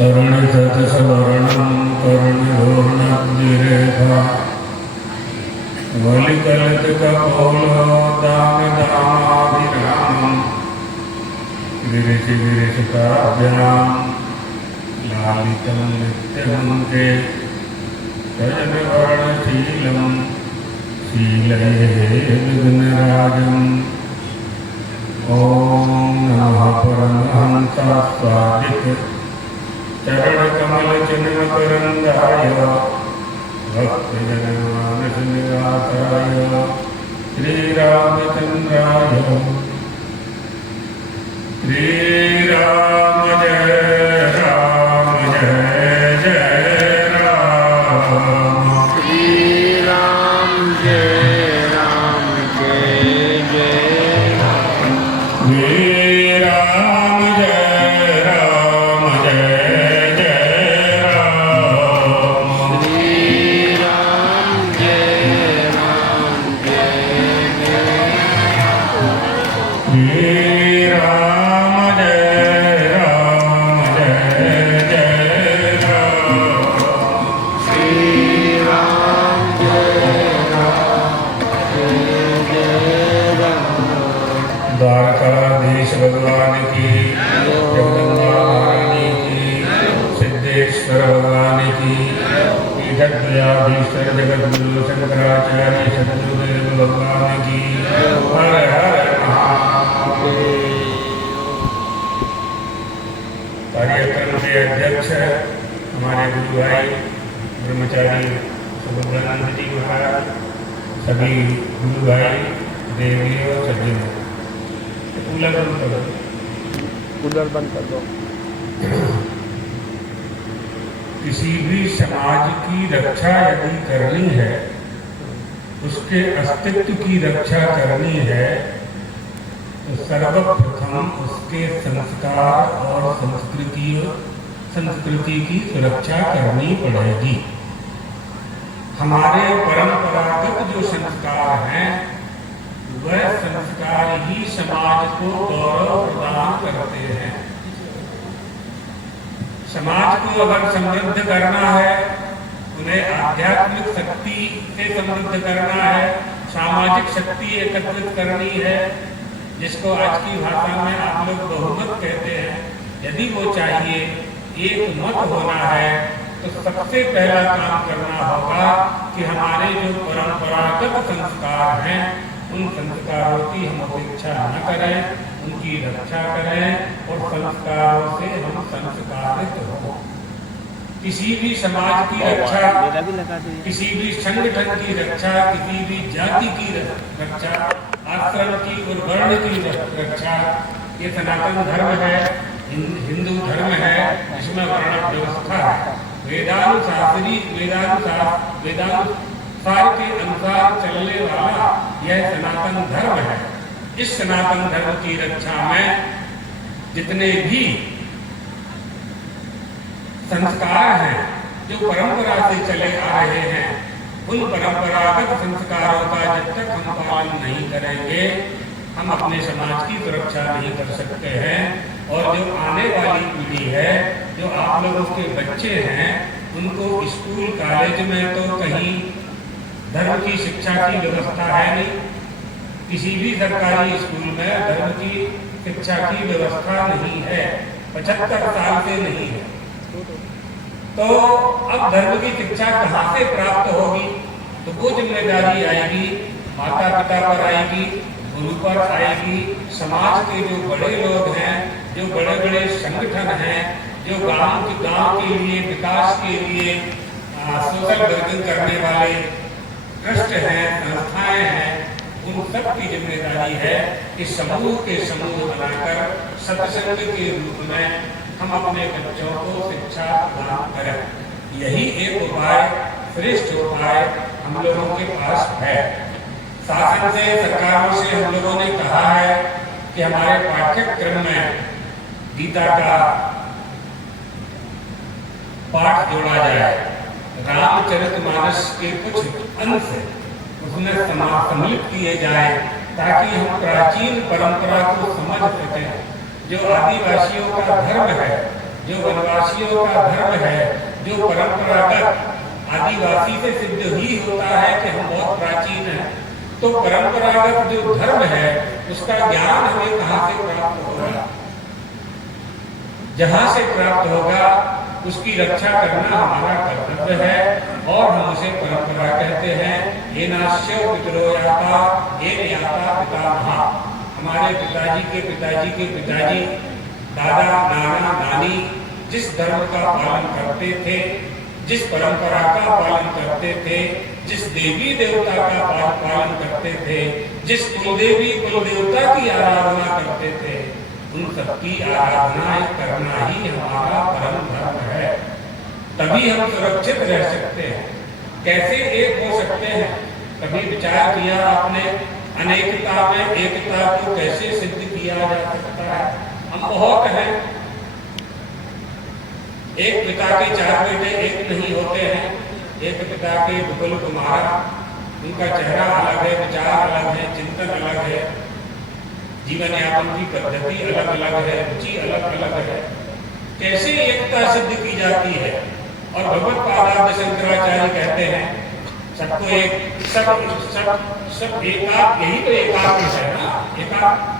तरुणसतसवर्णं करुणघोर्णग्निरेखा वलिकलितकपोलो दानदानाभिरामं गिरिशिकाभ्यां लालितं नित्यमुखे सजनवर्णशीलं शीलये विघ्नराजम्। ॐ नमः परमहंसास्वादित चरणकमलचिन्मकरन्दाय भक्तजनमानसनिवासाय श्रीरामचन्द्राय। श्रीराम जय राम जय जय राम। श्रीराम जय राम जय जय राम। श्रीराम जय राम जय जय राम। श्रीराम जय राम जय जय श्रीराम जय राम जय जय राम। श्रीराम जय राम जय जय राम। द्वारकाधीश भगवान की, जगदम्बा महारानी की, सिद्धेश्वर भगवान की, पीठद्वयाधीश्वर जगद्गुरु शंकराचार्य सद्गुरुदेव भगवान की। हर हर महादेव। कार्यक्रम के अध्यक्ष हमारे गुरु भाई ब्रह्मचारी सुब्रह्मण्य जी महाराज, सभी गुरु भाई, देवियों, सज्जनों, कूलर बंद कर दो। कूलर बंद कर दो। किसी भी समाज की रक्षा यदि करनी है, उसके अस्तित्व की रक्षा करनी है, तो सर्वप्रथम उसके संस्कार और संस्कृति की सुरक्षा करनी पड़ेगी। हमारे परंपरागत जो संस्कार हैं, वह संस्कार ही समाज को गौरव प्रदान करते हैं। समाज को अगर समृद्ध करना है, उन्हें आध्यात्मिक शक्ति से समृद्ध करना है, सामाजिक शक्ति एकत्रित करनी है, जिसको आज की भाषा में आप लोग बहुमत कहते हैं। यदि वो चाहिए, एक मत होना है, तो सबसे पहला काम करना होगा कि हमारे जो परंपरागत संस्कार हैं, उन संस्कारों की हम उपेक्षा न करें, उनकी रक्षा करें और संस्कारों से हम संस्कारित हों। किसी भी समाज की रक्षा, किसी भी संगठन की रक्षा, किसी भी जाति की रक्षा, आश्रम की और वर्ण की रक्षा, ये सनातन धर्म है, हिंदू धर्म है, जिसमें वर्ण व्यवस्था है। वेदानुसार के अनुसार चलने वाला यह सनातन धर्म है। इस सनातन धर्म की रक्षा में जितने भी संस्कार हैं, जो परंपरा से चले आ रहे हैं, उन परंपरागत संस्कारों का जब तक हम पालन नहीं करेंगे, हम अपने समाज की सुरक्षा नहीं कर सकते हैं। और जो आने वाली पीढ़ी है, जो आप लोगों के बच्चे हैं, उनको स्कूल कॉलेज में तो कहीं धर्म की शिक्षा की व्यवस्था है नहीं। किसी भी सरकारी स्कूल में धर्म की शिक्षा की व्यवस्था नहीं है, 75 साल से नहीं है। तो अब धर्म की शिक्षा कहाँ से प्राप्त होगी? तो वो जिम्मेदारी आएगी माता पिता पर, आएगी गुरु पर, आएगी समाज के जो बड़े लोग हैं, जो बड़े बड़े संगठन हैं, जो गांव के लिए विकास के लिए सोशल वर्किंग करने वाले ट्रस्ट हैं, संस्थाएं हैं, उन सब की जिम्मेदारी है कि समूह के समूह बनाकर सत्संग के रूप में हम अपने बच्चों को शिक्षा प्रदान करें। यही एक उपाय, श्रेष्ठ उपाय हम लोगों के पास है। शासन से, सरकारों से हम लोगों ने कहा है कि हमारे पाठ्यक्रम में गीता का पाठ जोड़ा जाए, रामचरितमानस के कुछ अंश उसमें सम्मिलित किए जाए, ताकि हम प्राचीन परंपरा को समझ सकें। जो आदिवासियों का धर्म है, जो वनवासियों का धर्म है, जो परंपरागत आदिवासी से सिद्ध ही होता है कि हम बहुत प्राचीन हैं, तो परंपरागत जो धर्म है उसका ज्ञान हमें कहाँ से प्राप्त होगा? जहां से प्राप्त होगा उसकी रक्षा करना हमारा कर्तव्य है और हम उसे परंपरा कहते हैं। ये नाश्य पितरो याता, ये याता पितामह। हमारे पिताजी के पिताजी के पिताजी, दादा नाना नानी जिस धर्म का पालन करते थे, जिस परंपरा का पालन करते थे, जिस देवी देवता का पालन करते थे, जिस कुलदेवी कुलदेवता की आराधना करते थे, उन सबकी आराधना करना ही हमारा परम धर्म है। तभी हम सुरक्षित रह सकते हैं। कैसे एक हो सकते हैं? कभी विचार किया आपने अनेकता में एकता को कैसे सिद्ध किया जा सकता है? हम बहुत हैं, एक पिता के 4 बेटे एक नहीं होते हैं। एक पिता के विपुल कुमार, उनका चेहरा अलग है, विचार अलग है, चिंतन अलग है, जीवन यापन की पद्धति अलग अलग है, रुचि अलग अलग है। कैसे एकता सिद्ध की जाती है? और भगवत पादार्थ शंकराचार्य कहते हैं सबको एक सब एकात्म, यही तो एकात्म है ना।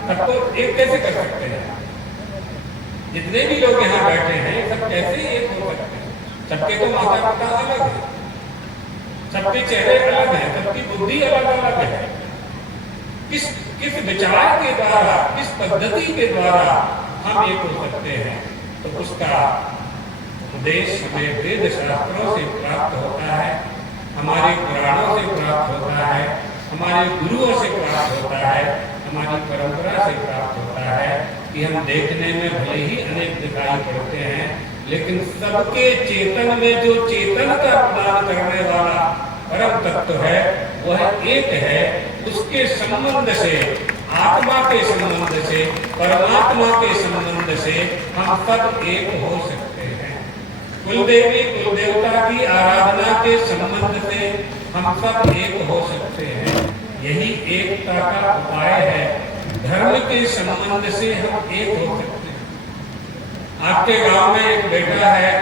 सबको एक कैसे कर सकते हैं? जितने भी लोग यहाँ बैठे हैं सब कैसे एक हो सकते हैं? सबके तो माता पिता अलग है, सबके चेहरे अलग हैं, सबकी बुद्धि अलग अलग है। किस विचार के द्वारा, किस पद्धति के द्वारा हम एक हो सकते हैं? तो उसका उपदेश हमें वेद शास्त्रों से प्राप्त होता है, हमारे पुराणों से प्राप्त होता है, हमारे गुरुओं से प्राप्त होता है, हमारी परंपरा से प्राप्त होता है कि हम देखने में भले ही अनेक दिखाई पड़ते हैं, लेकिन सबके चेतन में जो चेतन का प्रदान करने वाला परम तत्व है वह एक है। उसके संबंध से, आत्मा के संबंध से, परमात्मा के संबंध से हम सब एक हो सकते हैं। कुलदेवी कुलदेवता की आराधना के संबंध से हम सब एक हो सकते हैं। यही एकता का उपाय है। धर्म के संबंध से हम एक हो सकते हैं। आपके गांव में एक बेटा है,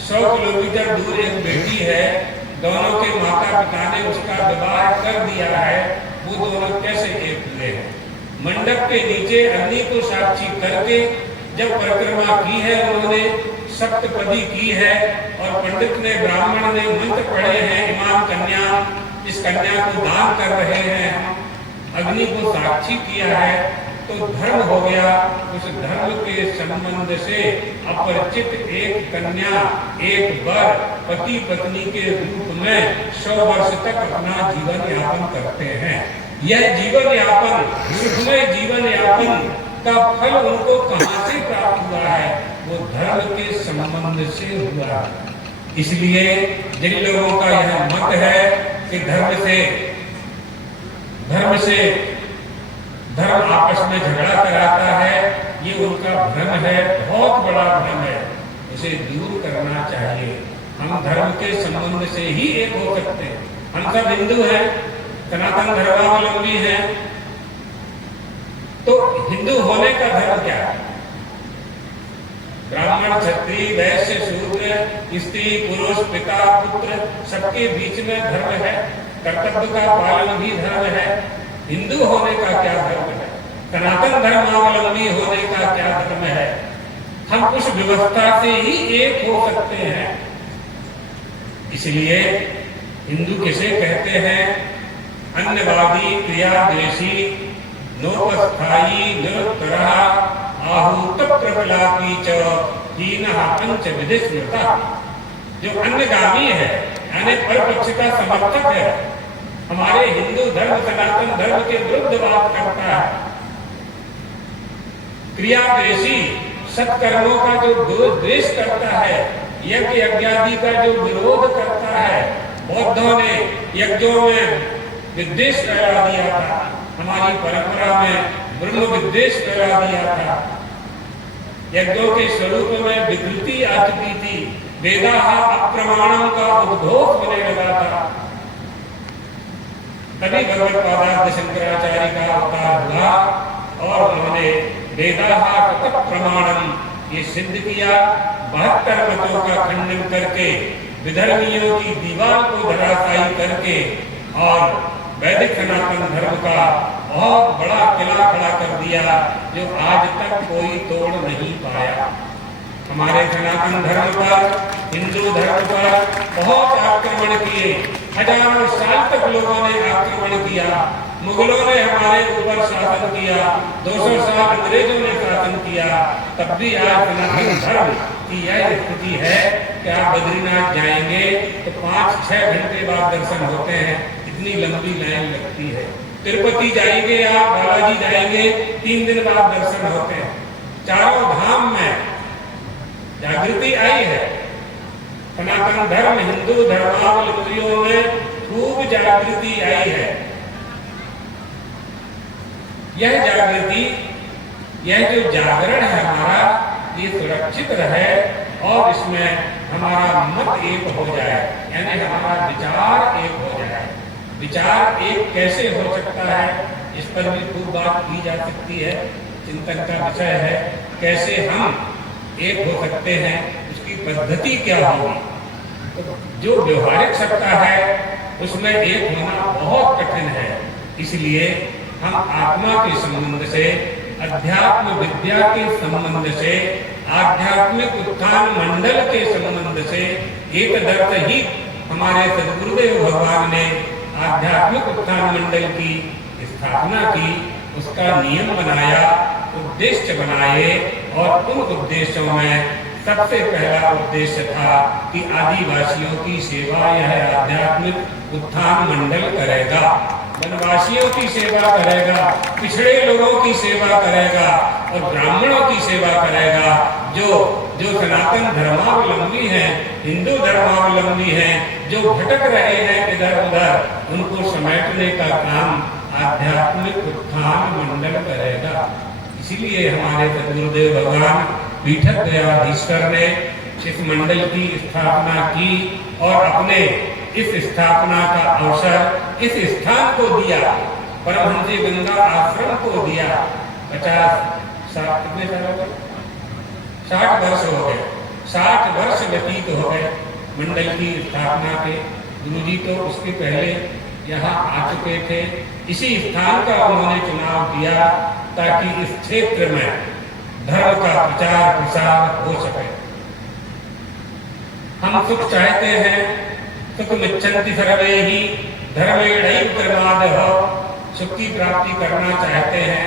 100 किलोमीटर दूर एक बेटी है, दोनों के माता पिता ने उसका विवाह कर दिया है। वो दोनों कैसे एक हुए हैं? मंडप के नीचे अग्नि को साक्षी करके जब परिक्रमा की है, उन्होंने सप्तपदी की है और पंडित ने, ब्राह्मण ने मंत्र पढ़े हैं, इमाम कन्या, इस कन्या को दान कर रहे हैं, अग्नि को साक्षी किया है, तो धर्म हो गया। उस धर्म के संबंध से अपरिचित एक कन्या, एक वर पति पत्नी के रूप में 100 वर्ष तक अपना जीवन यापन करते हैं। यह जीवन यापन, सुखमय जीवन यापन का फल उनको कहां से प्राप्त हुआ है? वो धर्म के संबंध से हुआ। इसलिए जिन लोगों का यह मत है कि धर्म आपस में झगड़ा कराता है, ये उनका भ्रम है, बहुत बड़ा भ्रम है। उसे दूर करना चाहिए। हम धर्म के संबंध से ही एक हो सकते हैं। हम सब हिंदू हैं, सनातन धर्मावलंबी हैं, तो हिंदू होने का धर्म क्या है? ब्राह्मण, क्षत्रिय, वैश्य, शूद्र, स्त्री, पुरुष, पिता, पुत्र, सबके बीच में धर्म है। कर्तव्य का पालन भी धर्म है। हिंदू होने का क्या धर्म है? सनातन धर्मावलंबी होने का क्या धर्म है? हम उस व्यवस्था से ही एक हो सकते हैं। इसलिए हिंदू किसे कहते हैं? अन्यवादी, क्रियाद्वेषी, नोपस्थायी, निरुत्तरः, आहूत प्रबलापी च दीनः पंच विधि स्मृतः। जो अन्यगामी है, यानी परपक्ष का समर्थक है, हमारे हिंदू धर्म, सनातन धर्म के विरुद्ध बात करता है। क्रियाद्वेषी, सत्कर्मों का जो द्वेष करता है, यज्ञ यज्ञादि का जो विरोध करता है। बौद्धों ने यज्ञों में विद्वेष फैला दिया था, हमारी परंपरा में ब्रह्म विद्वेष फैला दिया था। यज्ञों के स्वरूप में विकृति आ चुकी थी। वेदाः अप्रमाणम का उद्घोष होने लगा था। तभी भगवत पादार्थ शंकराचार्य का अवतार हुआ और उन्होंने वेदाः तत् प्रमाणम, ये सिद्ध किया, 72 मतों का खंडन करके, विधर्मियों की दीवार को धराशायी करके और वैदिक सनातन धर्म का बहुत बड़ा किला खड़ा कर दिया जो आज तक कोई तोड़ नहीं पाया। हमारे सनातन धर्म पर, हिंदू धर्म पर बहुत आक्रमण किए, हजारों साल तक लोगों ने आक्रमण किया। मुगलों ने हमारे ऊपर शासन किया, 200 साल अंग्रेजों ने शासन किया, तब भी आज सनातन धर्म की यह स्थिति है कि आप बद्रीनाथ जाएंगे तो 5-6 घंटे बाद दर्शन होते हैं, इतनी लंबी लाइन लगती है। तिरुपति जाएंगे आप, बालाजी जाएंगे, 3 दिन बाद दर्शन होते हैं। चारों धाम में जागृति आई है। सनातन धर्म, हिंदू धर्मावलंबियों में खूब जागृति आई है। यह जागृति, यह जो जागरण है हमारा, ये सुरक्षित रहे और इसमें हमारा मत एक हो जाए, यानी हमारा विचार एक हो जाए। विचार एक कैसे हो सकता है, इस पर भी खूब बात की जा सकती है, चिंतन का विषय है। कैसे हम एक हो सकते हैं, उसकी पद्धति क्या होगी। तो जो व्यवहारिक सत्ता है उसमें एक होना बहुत कठिन है। इसलिए हम आत्मा के संबंध से, अध्यात्म विद्या के संबंध से, आध्यात्मिक उत्थान मंडल के संबंध से एक दर्थ ही हमारे सद्गुरुदेव भगवान ने आध्यात्मिक उत्थान मंडल की स्थापना की, उसका नियम बनाया, उद्देश्य बनाए और उन उद्देश्यों में सबसे पहला उद्देश्य था कि आदिवासियों की सेवा यह आध्यात्मिक उत्थान मंडल करेगा, वनवासियों की सेवा करेगा, पिछड़े लोगों की सेवा करेगा और ब्राह्मणों की सेवा करेगा। जो सनातन धर्मावलंबी हैं, हिंदू धर्मावलंबी हैं, जो भटक रहे हैं इधर उधर, उनको समेटने का काम आध्यात्मिक उत्थान मंडल करेगा। इसीलिए हमारे सद्गुरुदेव भगवान पीठक दयाधीश्वर ने इस मंडल की स्थापना की और अपने इस स्थापना का अवसर इस स्थान को दिया, परमहंस गंगा आश्रम को दिया। 60 वर्ष हो गए, 60 वर्ष व्यतीत हो गए मंडल की स्थापना के। गुरुजी तो उसके पहले यहाँ आ चुके थे। इसी स्थान का उन्होंने चुनाव किया ताकि इस क्षेत्र में धर्म का प्रचार प्रसार हो सके। हम सुख चाहते हैं, सुखमिच्छन्ति सर्वे ही धर्मेणैव कर्मादः। सुख की प्राप्ति करना चाहते हैं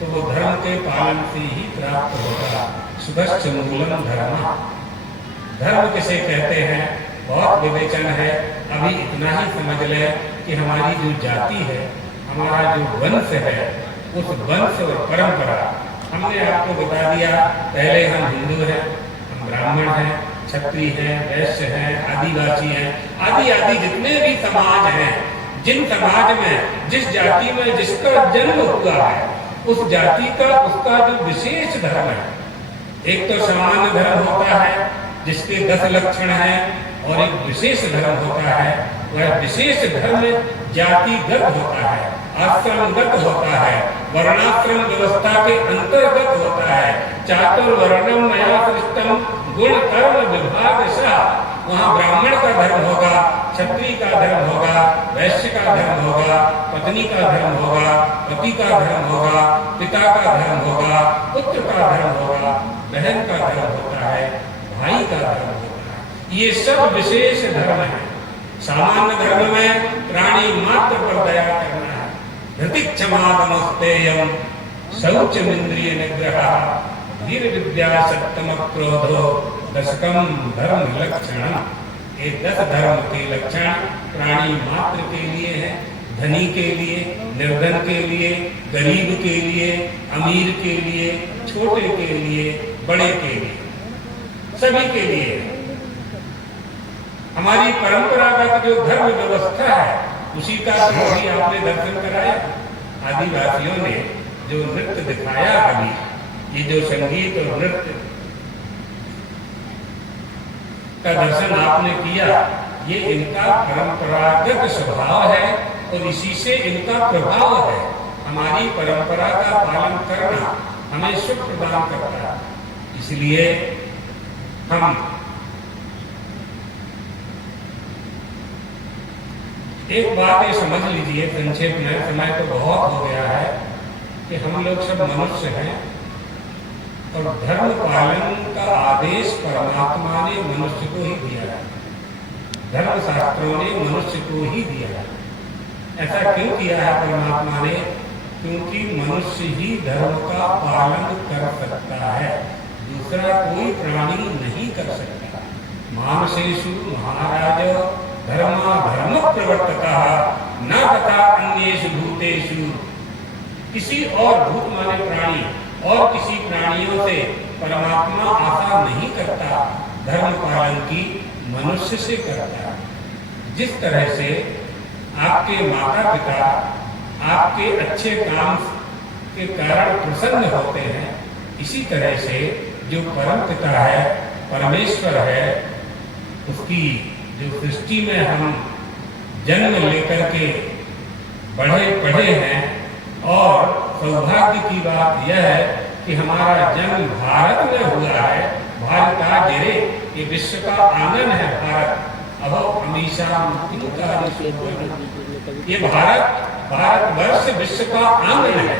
तो वो धर्म के पालन से ही प्राप्त होगा। सुभश्च मूलम धर्म। धर्म किसे कहते हैं, बहुत विवेचन है। अभी इतना ही समझ ले कि हमारी जो जाति है, हमारा जो वंश है, उस वंश और परंपरा हमने आपको बता दिया। पहले हम हिंदू हैं, हम ब्राह्मण हैं, क्षत्रिय हैं, वैश्य हैं, आदिवासी हैं, आदि आदि जितने भी समाज हैं, जिन समाज में जिस जाति में जिसका जन्म हुआ है, उस जाति का उसका जो विशेष धर्म है। एक तो सामान्य धर्म होता है जिसके 10 लक्षण हैं और एक विशेष धर्म होता है। वह विशेष धर्म जातिगत होता है, आश्रमगत होता है, वर्णाश्रम व्यवस्था के अंतर्गत होता है। चातुर्वर्णम मया सृष्टम गुण कर्म विभागशः। वहाँ ब्राह्मण का धर्म होगा, क्षत्रिय का धर्म होगा, वैश्य का धर्म होगा, पत्नी का धर्म होगा, पति का धर्म होगा, पिता का धर्म होगा, पुत्र का धर्म होगा, बहन का धर्म होता है, भाई का धर्म होता है। ये सब विशेष धर्म है। सामान्य धर्म में प्राणी मात्र पर दया करना है। धृति क्षमा नमस्तेयम शौचमिंद्रिय निग्रह वीर विद्या सत्तम क्रोधो दशकम धर्म लक्षण। ये 10 धर्म के लक्षण प्राणी मात्र के लिए है। धनी के लिए, निर्धन के लिए, गरीब के लिए, अमीर के लिए, छोटे के लिए, बड़े के लिए, सभी के लिए। हमारी परंपरागत जो धर्म व्यवस्था है उसी का अभी आपने दर्शन कराया। आदिवासियों ने जो नृत्य दिखाया, अभी ये जो संगीत और नृत्य का दर्शन आपने किया, ये इनका परंपरागत स्वभाव है और इसी से इनका प्रभाव है। हमारी परंपरा का पालन करना हमें सुख प्रदान करता है। इसलिए हम एक बात ये समझ लीजिए संक्षेप में, समय तो बहुत हो गया है, कि हम लोग सब मनुष्य हैं और धर्म पालन का आदेश परमात्मा ने मनुष्य को ही दिया है, धर्म शास्त्रों ने मनुष्य को ही दिया है। ऐसा क्यों किया है परमात्मा ने? क्योंकि मनुष्य ही धर्म का पालन कर सकता है, दूसरा कोई प्राणी नहीं कर सकता। मानसेषु महाराज धर्मा धर्म प्रवर्तकः न तथा अन्येषु भूतेषु। किसी और भूत माने प्राणी और किसी प्राणियों से परमात्मा आशा नहीं करता, धर्म पालन की मनुष्य से करता है। जिस तरह से आपके माता पिता आपके अच्छे काम के कारण प्रसन्न होते हैं, इसी तरह से जो परम पिता है, परमेश्वर है, उसकी जो सृष्टि में हम जन्म लेकर के बढ़े पढ़े हैं, और सौभाग्य की बात यह है कि हमारा जन्म भारत में हुआ है। भारत गिरे, ये विश्व का आंगन है भारत। अब हमेशा ये भारतवर्ष विश्व का आंगन है।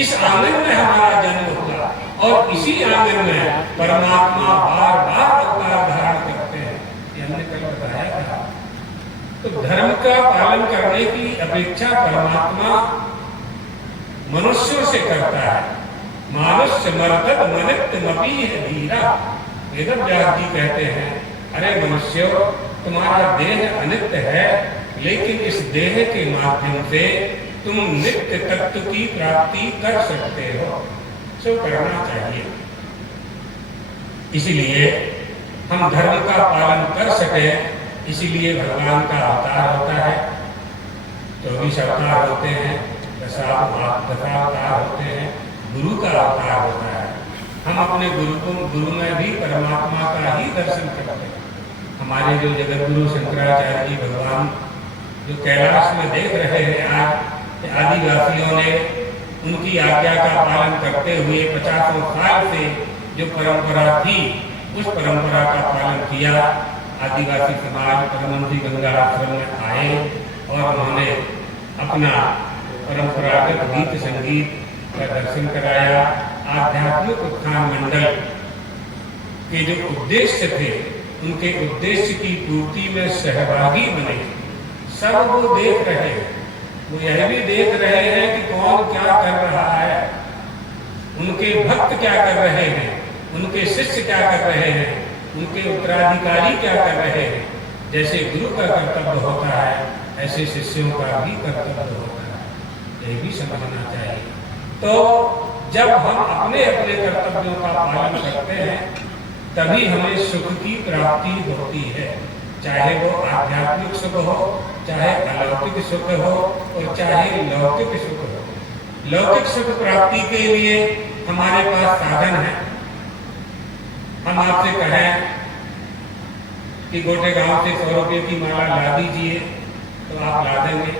इस आंगन में हमारा जन्म हुआ और इसी आंगन में परमात्मा बार बार अवतार धारण करते हैं, ये हमने कल बताया था। तो धर्म का पालन करने की अपेक्षा परमात्मा मनुष्यों से करता है। मानुष्य मर्दत मनित्वमपि है धीरा। वेदव्यास जी कहते हैं, अरे मनुष्यों, तुम्हारा देह अनित्य है, लेकिन इस देह के माध्यम से तुम नित्य तत्व की प्राप्ति कर सकते हो, सो करना चाहिए। इसलिए हम धर्म का पालन कर सके, इसीलिए भगवान का अवतार होता है, 24 अवतार होते हैं, दशावतार होते हैं, गुरु का अवतार होता है। हम अपने गुरु में भी परमात्मा का ही दर्शन करते हैं। हमारे जो जगत गुरु शंकराचार्य जी भगवान जो कैलाश में देख रहे हैं आज, आदिवासियों ने उनकी आज्ञा का पालन करते हुए 50 साल से जो परंपरा थी, उस परंपरा का पालन किया। आदिवासी समाज परमहंस गंगा आश्रम में आए और उन्होंने अपना परंपरागत गीत संगीत का दर्शन कराया। आध्यात्मिक उत्थान मंडल के जो उद्देश्य थे, उनके उद्देश्य की पूर्ति में सहभागी बने। सब वो देख रहे हैं, वो यह भी देख रहे हैं कि कौन क्या कर रहा है, उनके भक्त क्या कर रहे हैं, उनके शिष्य क्या कर रहे हैं, उनके उत्तराधिकारी क्या कर रहे हैं। जैसे गुरु का कर्तव्य होता है, ऐसे शिष्यों का भी कर्तव्य होता है, यह भी समझना चाहिए। तो जब हम अपने अपने कर्तव्यों का पालन करते हैं, तभी हमें सुख की प्राप्ति होती है, चाहे वो आध्यात्मिक सुख हो, चाहे अलौकिक सुख हो और चाहे लौकिक सुख हो। लौकिक सुख प्राप्ति के लिए हमारे पास साधन है। हम आपसे कहें कि गोटे गांव से 100 रुपये की माला ला दीजिए, तो आप ला देंगे।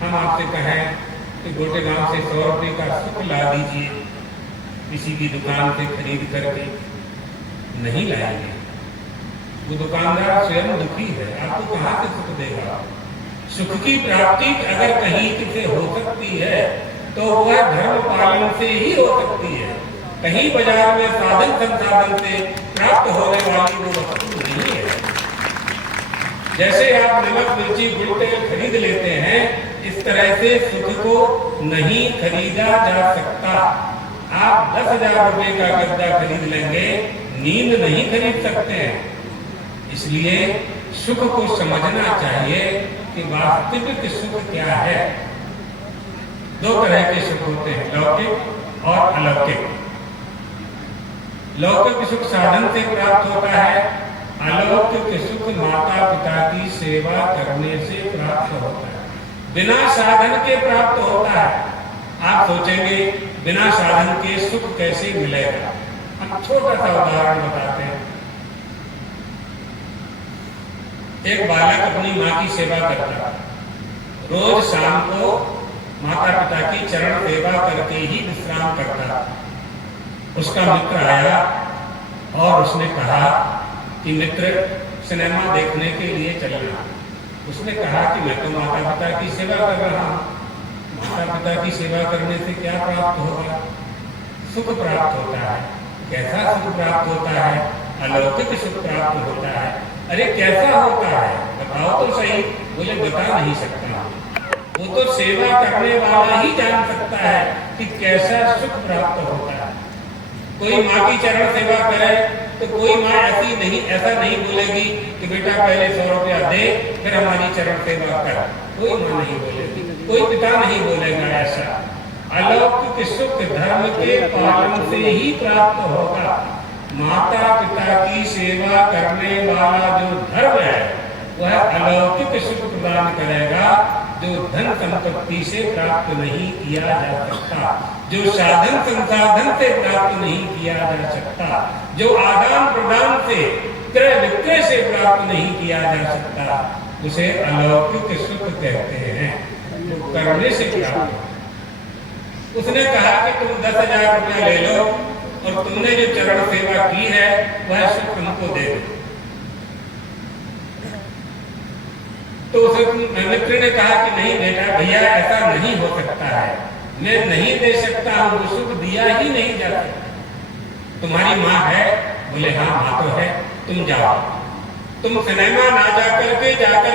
हम आपसे कहें कि गोटे गांव से 100 रुपये का सुख ला दीजिए, किसी की दुकान से खरीद करके, नहीं लाएंगे। वो दुकानदार स्वयं दुखी है, आपको कहाँ से सुख देगा। सुख की प्राप्ति अगर कहीं से हो सकती है तो वह धर्म पालन से ही हो सकती है। कहीं बाजार में साधन संसाधन से प्राप्त होने वाली वो वस्तु नहीं है। जैसे आप नमक मिर्ची गुड़ तेल खरीद लेते हैं, इस तरह से सुख को नहीं खरीदा जा सकता। आप 10,000 रुपए का गद्दा खरीद लेंगे, नींद नहीं खरीद सकते हैं। इसलिए सुख को समझना चाहिए कि वास्तविक सुख क्या है। 2 तरह के सुख होते हैं, लौकिक और अलौकिक। लौकिक सुख साधन से प्राप्त होता है, अलौकिक सुख माता पिता की सेवा करने से प्राप्त होता है, बिना साधन के प्राप्त होता है। आप सोचेंगे बिना साधन के सुख कैसे मिलेगा। हम छोटा सा उदाहरण बताते हैं। एक बालक अपनी माँ की सेवा करता, रोज शाम को माता पिता की चरण सेवा करके ही विश्राम करता। उसका मित्र आया और उसने कहा कि मित्र, सिनेमा देखने के लिए चलना। उसने कहा कि मैं तो माता पिता की सेवा कर रहा हूँ। माता पिता की सेवा करने से क्या प्राप्त होगा? सुख प्राप्त होता है। कैसा सुख प्राप्त होता है? अलौकिक सुख प्राप्त होता है। अरे कैसा होता है बताओ तो सही। बोले बता नहीं सकता, वो तो सेवा करने वाला ही जान सकता है कि कैसा सुख प्राप्त होता है। कोई माँ की चरण सेवा करे तो कोई माँ ऐसा नहीं बोलेगी कि बेटा पहले 100 रुपया दे फिर हमारी चरण सेवा कर। कोई माँ नहीं बोलेगी, कोई पिता नहीं बोलेगा ऐसा। अलौकिक सुख धर्म के पालन से ही प्राप्त होगा। माता पिता की सेवा करने वाला जो धर्म है वह अलौकिक सुख प्रदान करेगा, जो धन संपत्ति से प्राप्त नहीं किया जा सकता, जो साधन संसाधन से प्राप्त नहीं किया जा सकता, जो आदान प्रदान से क्रय विक्रय से प्राप्त नहीं किया जा सकता, उसे अलौकिक सुख कहते हैं, जो करने से प्राप्त। उसने कहा कि तुम 10,000 रुपया ले लो और तुमने जो चरण सेवा की है वह सुख तुमको दे दो। तो उसे मित्र ने कहा कि नहीं बेटा, भैया ऐसा नहीं हो सकता है, मैं नहीं दे सकता हूँ, वो सुख दिया ही नहीं जा सकता। तुम्हारी माँ है? बोले हाँ माँ तो है। तुम जाओ, तुम सिनेमा ना जाकर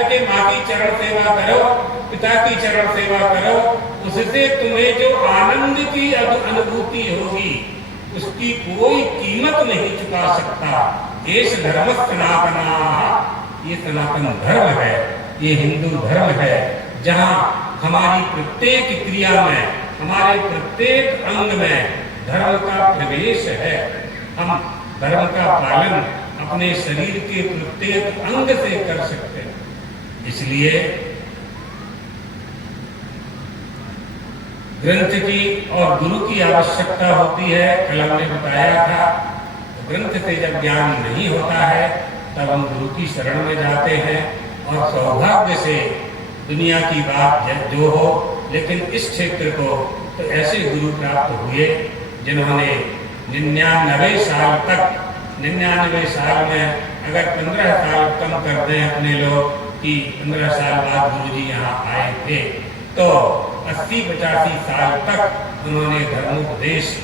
के माँ की चरण सेवा करो, पिता की चरण सेवा करो। उससे तुम्हें जो आनंद की अनुभूति होगी उसकी कोई कीमत नहीं चुका सकता। देश धर्म सनातना, ये सनातन धर्म है, ये हिंदू धर्म है, जहाँ हमारी प्रत्येक क्रिया में, हमारे प्रत्येक अंग में धर्म का प्रवेश है। हम धर्म का पालन अपने शरीर के प्रत्येक अंग से कर सकते हैं। इसलिए ग्रंथ की और गुरु की आवश्यकता होती है। कल हमने बताया था, ग्रंथ से जब ज्ञान नहीं होता है तब हम गुरु की शरण में जाते हैं और सौभाग्य से दुनिया की बात जो हो, लेकिन इस क्षेत्र को तो ऐसे गुरु प्राप्त हुए जिन्होंने 99 साल तक, 99 साल में अगर 15 साल कम कर दें अपने लोग कि 15 साल बाद गुरु जी यहाँ आए थे, तो 80-85 साल तक उन्होंने धर्मोपदेश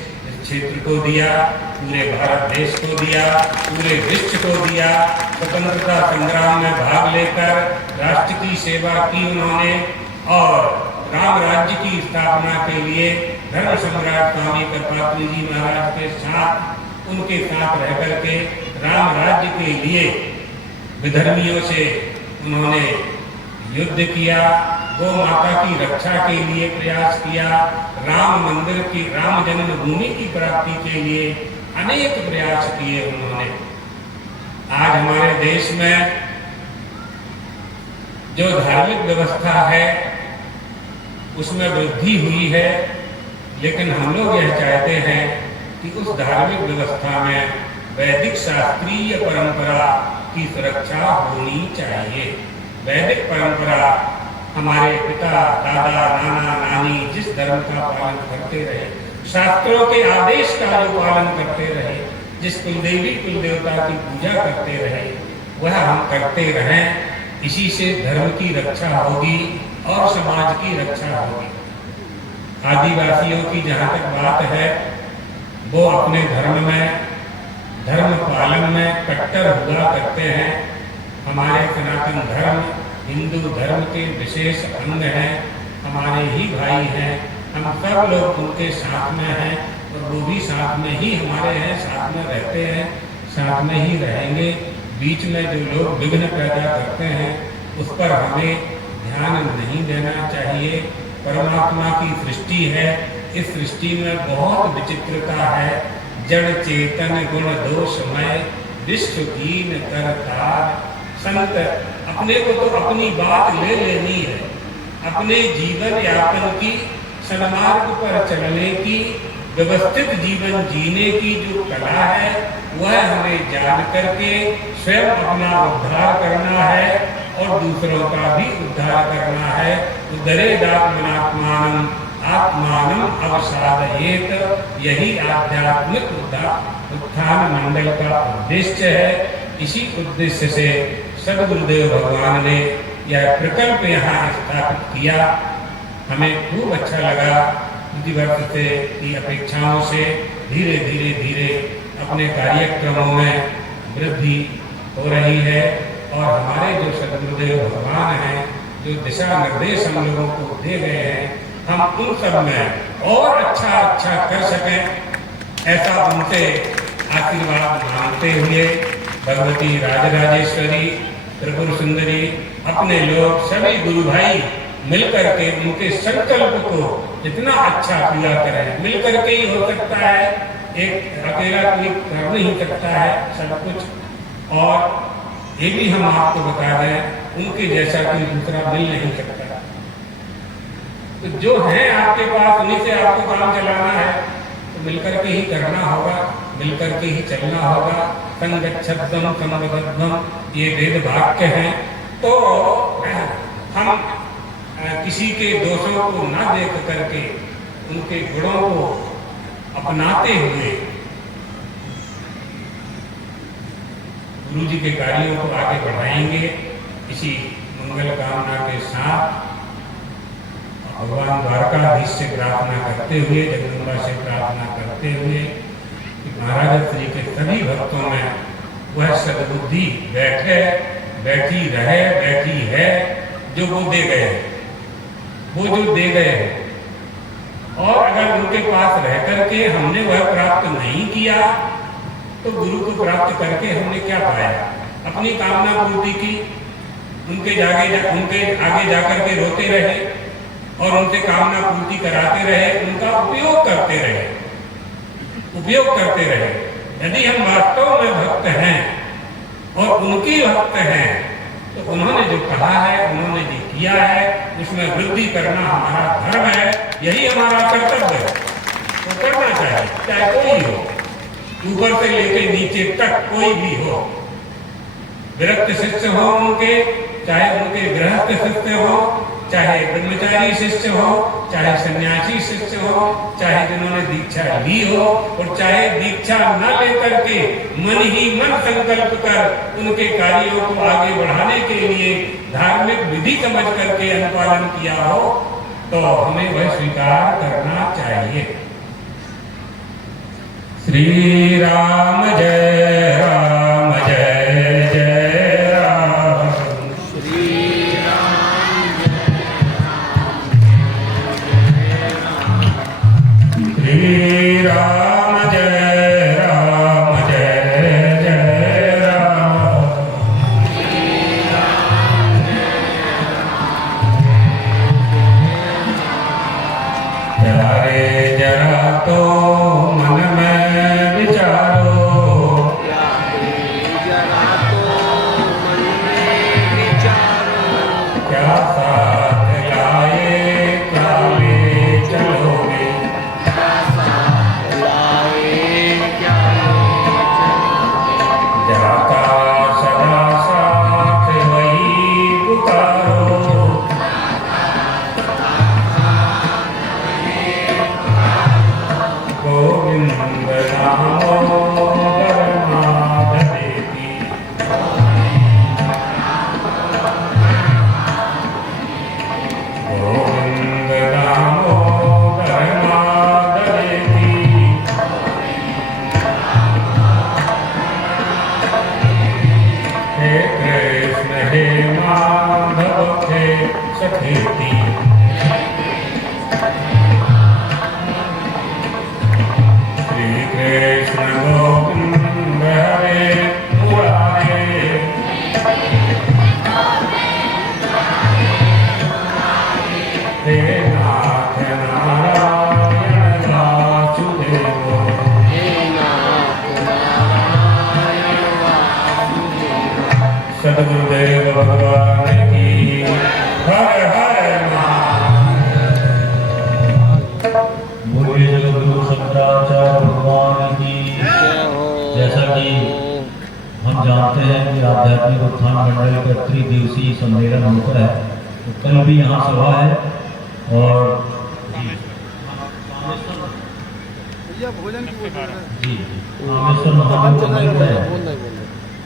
क्षेत्र को दिया, पूरे भारत देश को दिया, पूरे विश्व को दिया। स्वतंत्रता संग्राम में भाग लेकर राष्ट्र की सेवा की उन्होंने और राम राज्य की स्थापना के लिए धर्म सम्राट स्वामी कृपात्री जी महाराज के साथ, उनके साथ रह करके राम राज्य के लिए विधर्मियों से उन्होंने युद्ध किया, गौ माता की रक्षा के लिए प्रयास किया, राम मंदिर की, राम जन्मभूमि की प्राप्ति के लिए अनेक प्रयास किए उन्होंने। आज हमारे देश में जो धार्मिक व्यवस्था है उसमें वृद्धि हुई है, लेकिन हम लोग यह चाहते हैं कि उस धार्मिक व्यवस्था में वैदिक शास्त्रीय परंपरा की सुरक्षा होनी चाहिए। वैदिक परंपरा हमारे पिता, दादा, नाना, नानी जिस धर्म का पालन करते रहे, शास्त्रों के आदेश का जो पालन करते रहे, जिस कुलदेवी कुलदेवता की पूजा करते रहे, वह हम करते रहें। इसी से धर्म की रक्षा होगी और समाज की रक्षा होगी। आदिवासियों की जहाँ तक बात है, वो अपने धर्म में, धर्म पालन में कट्टर हुआ करते हैं। हमारे सनातन धर्म हिंदू धर्म के विशेष अंग हैं, हमारे ही भाई हैं, हम सब लोग उनके साथ में हैं और वो भी साथ में ही हमारे हैं, साथ में रहते हैं, साथ में ही रहेंगे। बीच में जो लोग विघ्न पैदा करते हैं उस पर हमें ध्यान नहीं देना चाहिए। परमात्मा की सृष्टि है, इस सृष्टि में बहुत विचित्रता है। जड़ चेतन गुण दोषमय विश्व दीन करतार। संत अपने को तो अपनी बात ले लेनी है, अपने जीवन यापन की, सन्मार्ग पर चलने की, व्यवस्थित जीवन जीने की जो कला है वह हमें जान करके स्वयं अपना उद्धार करना है और दूसरों का भी उद्धार करना है। उद्धरेदात्मनात्मानं आत्मानम अवसादयेत, यही आध्यात्मिक उत्थान मंडल का उद्देश्य है। इसी उद्देश्य से सद्गुरुदेव भगवान ने यह प्रकल्प यहाँ स्थापित किया। हमें खूब अच्छा लगा। प्रतिवर्ष से की अपेक्षाओं से धीरे धीरे धीरे अपने कार्यक्रमों में वृद्धि हो रही है और हमारे जो सद्गुरुदेव भगवान हैं, जो दिशा निर्देश हम लोगों को दे गए हैं, हम उन सब में और अच्छा कर सकें, ऐसा उनसे आशीर्वाद मांगते हुए भगवती राजराजेश्वरी, त्रिपुर सुंदरी, अपने लोग सभी गुरु भाई मिलकर के उनके संकल्प को जितना अच्छा पूरा करें। मिलकर के ही हो सकता है, एक अकेला कोई कर नहीं सकता है सब कुछ। और ये भी हम आपको बता दें, उनके जैसा कोई दूसरा मिल नहीं सकता। तो जो है आपके पास, उन्हीं से आपको काम चलाना है, तो मिलकर के ही करना होगा, मिलकर के ही चलना होगा। संगच्छद्म समबद्धम, ये वेद वाक्य हैं। तो हम किसी के दोषों को न देख करके उनके गुणों को अपनाते हुए गुरु जी के कार्यों को आगे बढ़ाएंगे। इसी मंगल कामना के साथ भगवान द्वारकाधीश से प्रार्थना करते हुए, जगदम्बा से प्रार्थना करते हुए कि महाराज श्री के सभी भक्तों में वह सद्बुद्धि बैठी है जो वो दे गए, वो जो दे गए हैं। और अगर उनके पास रह करके हमने वह प्राप्त नहीं किया तो गुरु को प्राप्त करके हमने क्या पाया? अपनी कामना पूर्ति की, उनके आगे जाकर के रोते रहे और उनसे कामना पूर्ति कराते रहे, उनका उपयोग करते रहे। यदि हम वास्तव में भक्त हैं और उनके भक्त हैं तो उन्होंने जो कहा है, उन्होंने जो किया है, उसमें वृद्धि करना हमारा धर्म है, यही हमारा कर्तव्य है। तो करना चाहिए, चाहे कोई हो, ऊपर से लेके नीचे तक कोई भी हो। विरक्त शिष्य हो उनके, चाहे उनके गृहस्थ शिष्य हो, चाहे ब्रह्मचारी शिष्य हो, चाहे सन्यासी शिष्य हो, चाहे जिन्होंने दीक्षा ली हो, और चाहे दीक्षा न लेकर के मन ही मन संकल्प कर उनके कार्यों को आगे बढ़ाने के लिए धार्मिक विधि समझ करके अनुपालन किया हो, तो हमें वह स्वीकार करना चाहिए। श्री राम जय राम जय जय राम। श्री राम जय श्री राम जय राम जय जय राम। प्यारे जरा तो मन में विचारो, क्या साथ लाए क्या ले चलोगे, जाता सदा साथ वही पुकारो। गोविंद नामो परमाधवेति, गोविंद नामो परमाधवेति। हे कृष्ण हे माधव हे सखेति, श्री कृष्ण गोविंद हरे मुरारे, हे नाथ नारायण वासुदेव, सद्गुरुदेव भगवान की हर हर महादेव। बोलिए जगद्गुरु शंकराचार्य भगवान की। जैसा कि हम जानते हैं कि आध्यात्मिक उत्थान मंडल का त्रिदिवसीय सम्मेलन होता है, तो कल भी यहाँ सभा है और भैया भोजन की बोल रहे हैं। जी रामेश्वर महादेव मंदिर में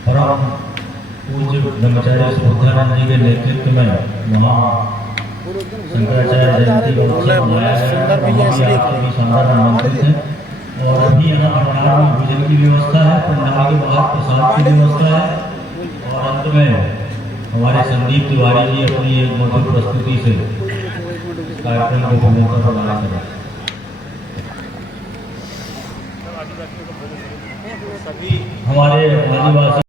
परम पूज्य ब्रह्मचारी श्रद्धानंद जी के नेतृत्व में वहाँ शंकराचार्य जयंती का उत्सव मनाया गया है। वहाँ भी आप सभी शानदार आमंत्रित हैं। और अभी यहाँ पंडाल में भोजन की व्यवस्था है, पंडाल के बाहर प्रसाद की व्यवस्था है और अंत में हमारे संदीप तिवारी जी अपनी एक मधुर प्रस्तुति से कार्यक्रम को पूर्णता प्रदान करें। हमारे आदिवासी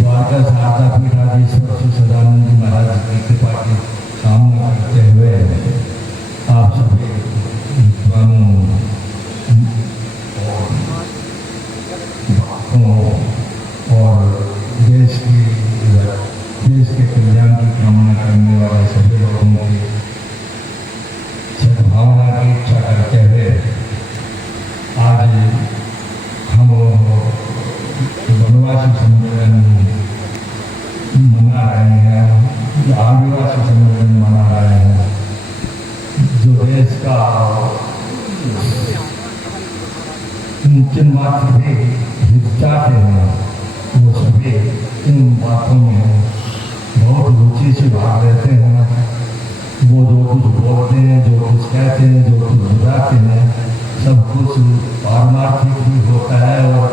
द्वारका शारदा पीठाधीश्वर श्री सदानंद जी महाराज की कृपा की कामना करते हुए आप सभी विद्वानों और देश के कल्याण की कामना करने वाले सभी लोगों की सद्भावना की इच्छा करते हुए आज हम वनवासी सम्मेलन मना रहे हैं, आदिवासी सम्मेलन मना रहे हैं। जो देश का जिन बात भी हित चाहते हैं वो सभी इन बातों में बहुत रुचि से भाग लेते हैं। वो जो कुछ बोलते हैं, जो कुछ कहते हैं, जो कुछ बुझाते हैं, सब कुछ पारमार्थिक भी होता है और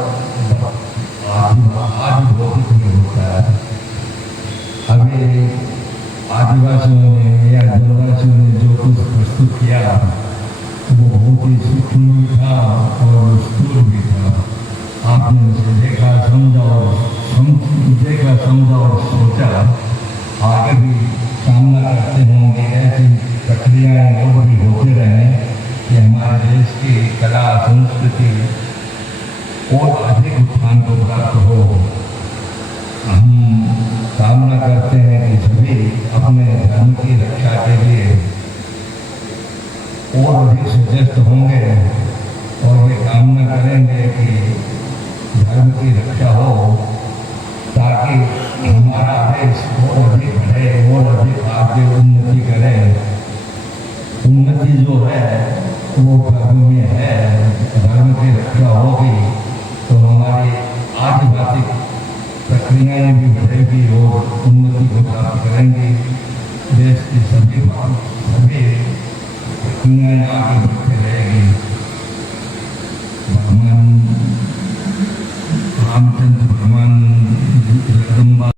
आदि भौतिक भी होता है। अभी आदिवासियों ने या जनवासियों ने जो कुछ प्रस्तुत किया वो बहुत ही सूक्ष्म भी था और स्थूल भी था। आपने उसे देखा, समझा और सोचा। आगे भी कामना करते होंगे ऐसी प्रक्रियाएं और भी होते रहें कि हमारे देश की कला संस्कृति और अधिक उत्थान को प्राप्त हो। हम कामना करते हैं कि सभी अपने धर्म की रक्षा के लिए और अधिक सचेत होंगे और ये कामना करेंगे कि धर्म की रक्षा हो ताकि हमारा देश और अधिक बढ़े और अधिक आगे उन्नति करे। उन्नति जो है वो धर्म में है। धर्म की रक्षा होगी तो हमारी आदिवासी प्रक्रियाएं भी बढ़ेगी और उन्नति को प्राप्त करेंगी। देश की सभी प्रक्रियाएं आगे बढ़ते रहेगी। भगवान रामचंद्र भगवान जगदम्बा